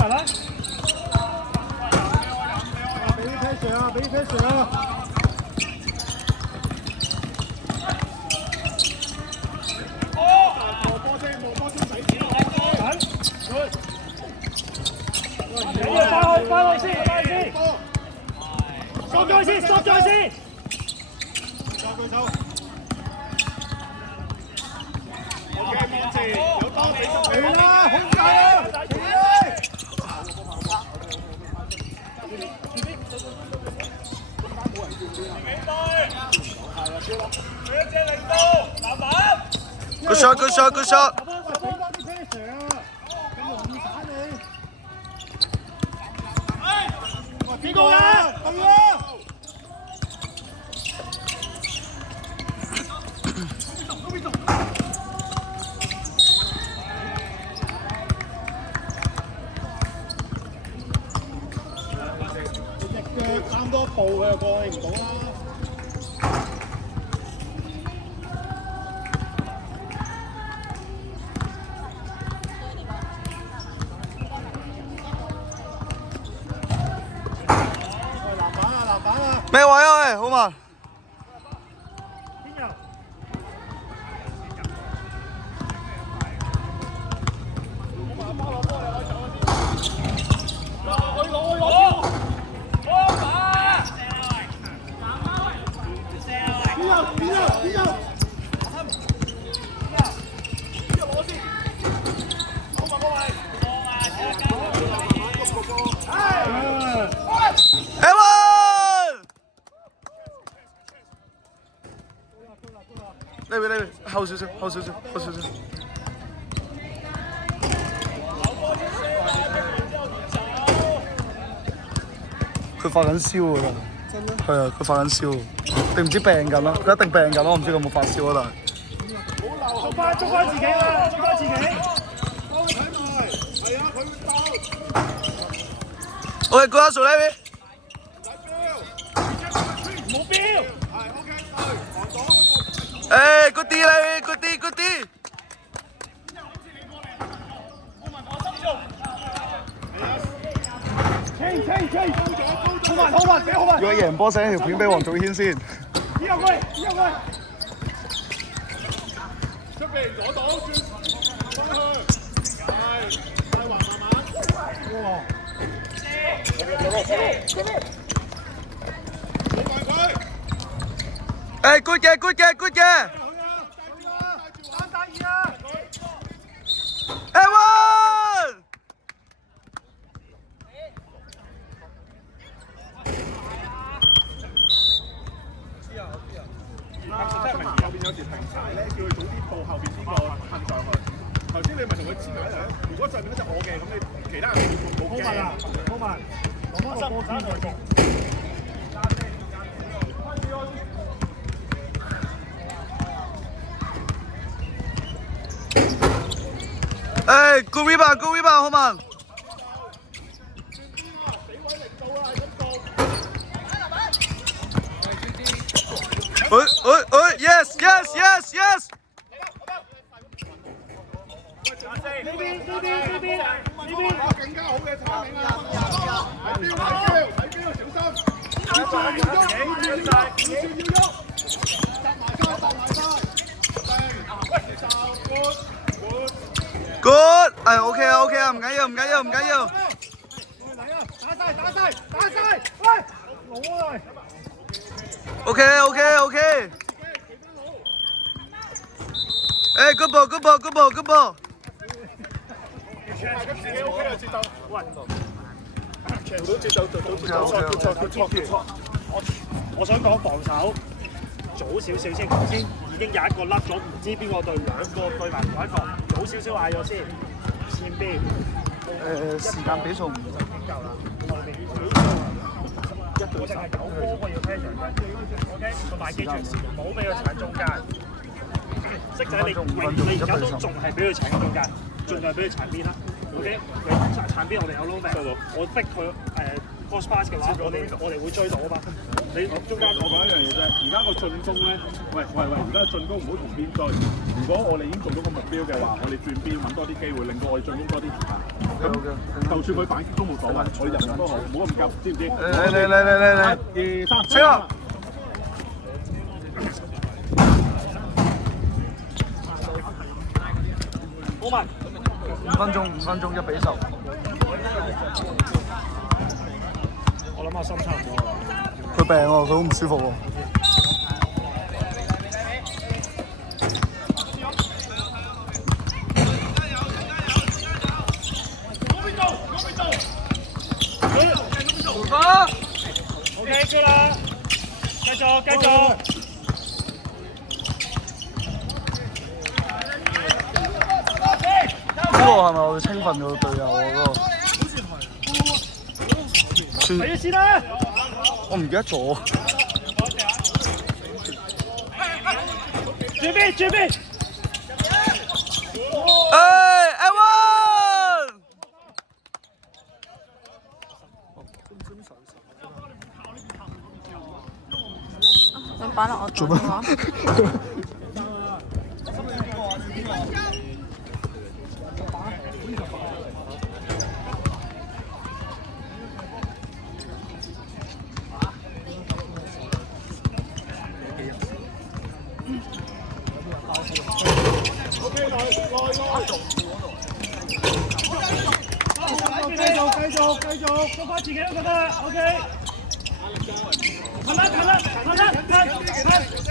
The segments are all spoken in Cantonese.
埋啦！俾啲 pressure 啊！俾啲 pressure 啊！波先使錢啊！翻去先，stop 咗先，stop 咗先。抓佢手。OK， 望住，有多40秒啦，控制啊！Good shot, good shot, good shot。邊個啊？係啊！隻腳啱多步嘅過去唔到啦。咩位啊？喂，好慢。呢邊後少少。佢發緊燒㗎啦，係啊，佢發緊燒，定唔知病緊啦？佢一定病緊咯，我唔知佢有冇發燒啊，但係。捉翻自己啦，捉翻自己。係啊，佢會鬥。OK， good hustle 呢邊。冇標。係 OK， 誒 ，good 啲啦 ，good 啲。好慢，俾好慢。如果贏波寫條片俾黃祖軒先。依入去。出邊左倒轉翻去，快滑慢慢。哇！冇犯佢。誒 ，good 嘅。Evan！後邊有時停柴咧，叫佢早啲報後邊邊個噴上去。頭先你咪同佢黐埋一齊，如果上面嗰隻我嘅，咁你同其他人冇驚。好慢，攞翻個波先再做。誒 ，good rebound， 好慢。Yes！ 呢邊，更加好嘅產品啊！睇標，小心！要喐！搭埋晒！Good！ OK 啊，唔緊要。打晒！喂，攞啊！ OK。誒 ，good ball。自己 OK 啊，節奏。喂，全部都節奏，錯。我想講防守早少少先，頭先已經有一個甩咗，唔知邊個對兩個對埋同一個，早少少嗌咗先。前邊時間比數唔夠啦，後邊我淨係有波我要 pressure 嘅 ，OK， 同埋記住唔好俾佢鏟中間。識仔你而家都仲係俾佢鏟中間，盡量俾佢鏟邊啦。OK， 你鏟邊我哋有 low man，我逼佢 cross pass 嘅話，我哋會追到啊嘛。你中間我講一樣嘢啫，而家個進攻咧，喂，而家進攻唔好同邊追。如果我哋已經做到個目標嘅話，我哋轉邊揾多啲機會，令到我哋進攻多啲時間。咁就算佢反擊都冇所謂，我哋入都好，唔好咁急，知唔知？嚟，二三，清啦！好慢5分鐘1比10。我諗下心差唔多。佢病喎，佢好唔舒服喎。OK， 夠啦，繼續。呢個係咪我哋青訓嘅隊友啊？嗰個睇咗先啦。我唔記得咗。準備。Evan！你擺落我做乜？繼續，做翻自己都覺得 OK。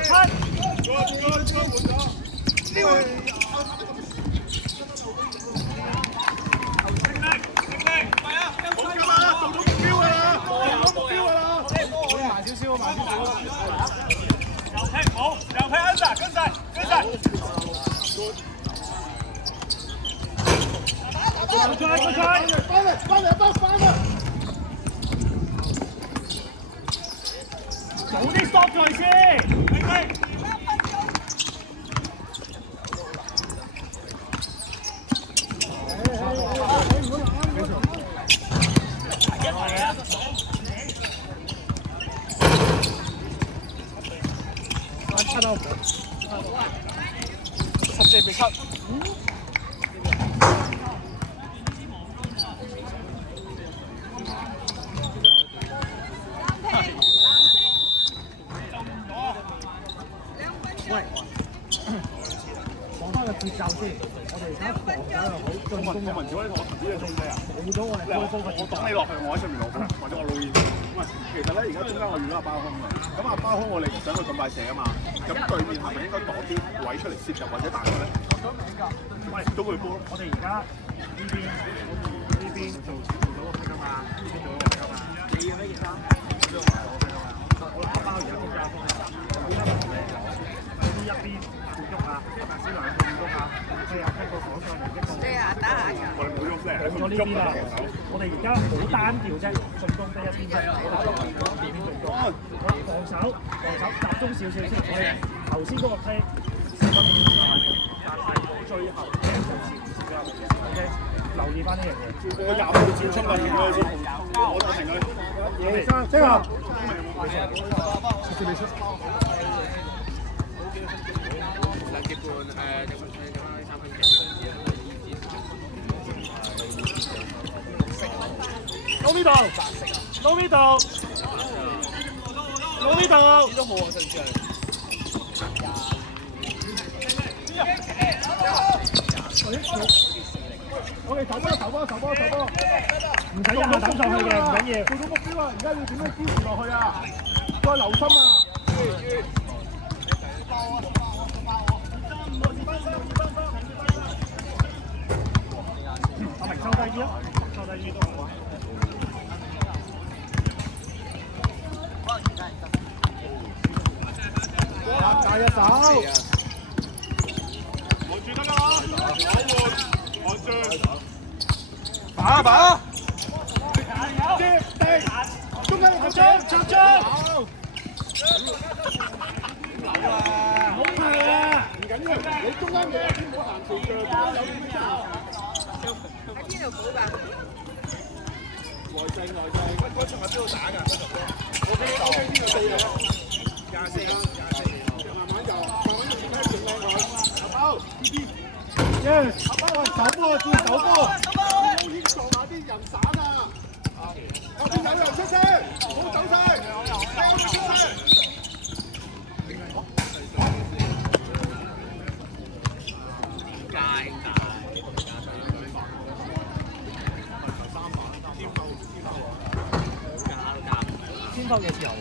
行！早啲 stop 在先。14比7。喂，講翻個節奏先，我哋而家防守又好，進攻又好。如果你同我投資嘅中計啊，冇咗我哋開波個節奏。我落去，我喺上面攞波，或者我撈煙。喂，其實咧，而家中間我遇到阿包空嘅，咁阿包空我哋唔想佢咁快射啊嘛，咁對面係咪應該躲啲位出嚟攝入或者彈佢咧？喂，都會波。我哋而家呢邊做到個㗎嘛，呢邊做到個㗎嘛。你要乜嘢衫？好啦，阿包而家中間鋒啦，呢一邊會喐啊，小梁會喐啊，係啊，通過防上嚟一個。我哋冇喐咧，咗呢邊啦，我哋而家好單調啫，進攻得一邊啫，邊進攻。我哋防守集中少少先。我哋頭先嗰個 play 10分鐘但係最後嘅數字50啦 ，OK， 留意翻呢樣嘢。佢25秒前衝過停佢先，我就停佢。即係話。攞呢度，都冇啊，甚至係。我哋投波，唔使一下投上去嘅，唔緊要。做到目標啊！而家要點樣堅持落去啊？再留心啊！阿明收低啲啊！收低啲都好啊！加一手。望住得啦，望住。打！接地，中間個張，好快啊！唔緊要，你中間嘅唔好行前腳，中間有點樣走。喺邊度補㗎？先鋒嘅時候。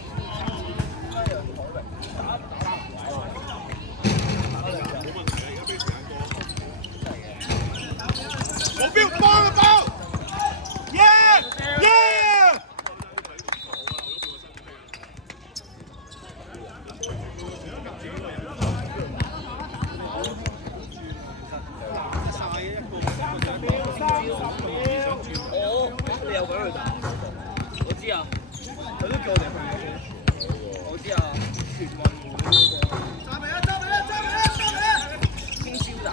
目標幫啊幫！耶耶！你有鬼去打？我知啊，佢都叫我哋去。我知啊，全運會嗰個。揸尾啊！揸尾啊！揸尾啊！揸尾啊！經超打。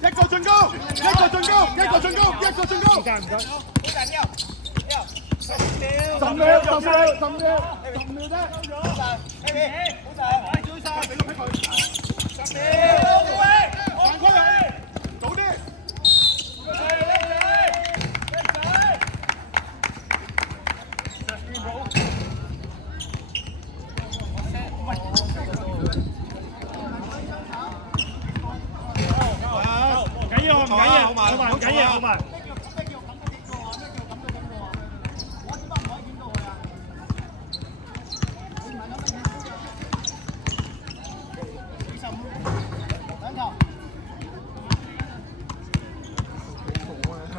一個進攻，一個進攻，一個進攻，一個進攻。唔該唔該。好緊要，要。10秒，10秒，10秒，10秒啫。好晒，好晒，追晒，俾佢。10秒，犯規啊！早啲。緊要唔緊要？好埋唔緊要，好埋。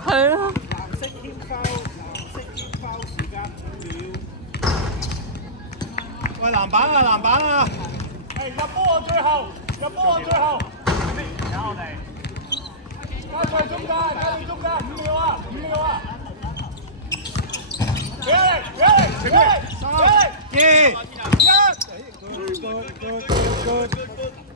係咯。喂，籃板啊，籃板啊！係入波啊！最後，入波啊！最後。睇下我哋。加在中間，加在中間，5秒啊！5秒啊！俾力！2、1。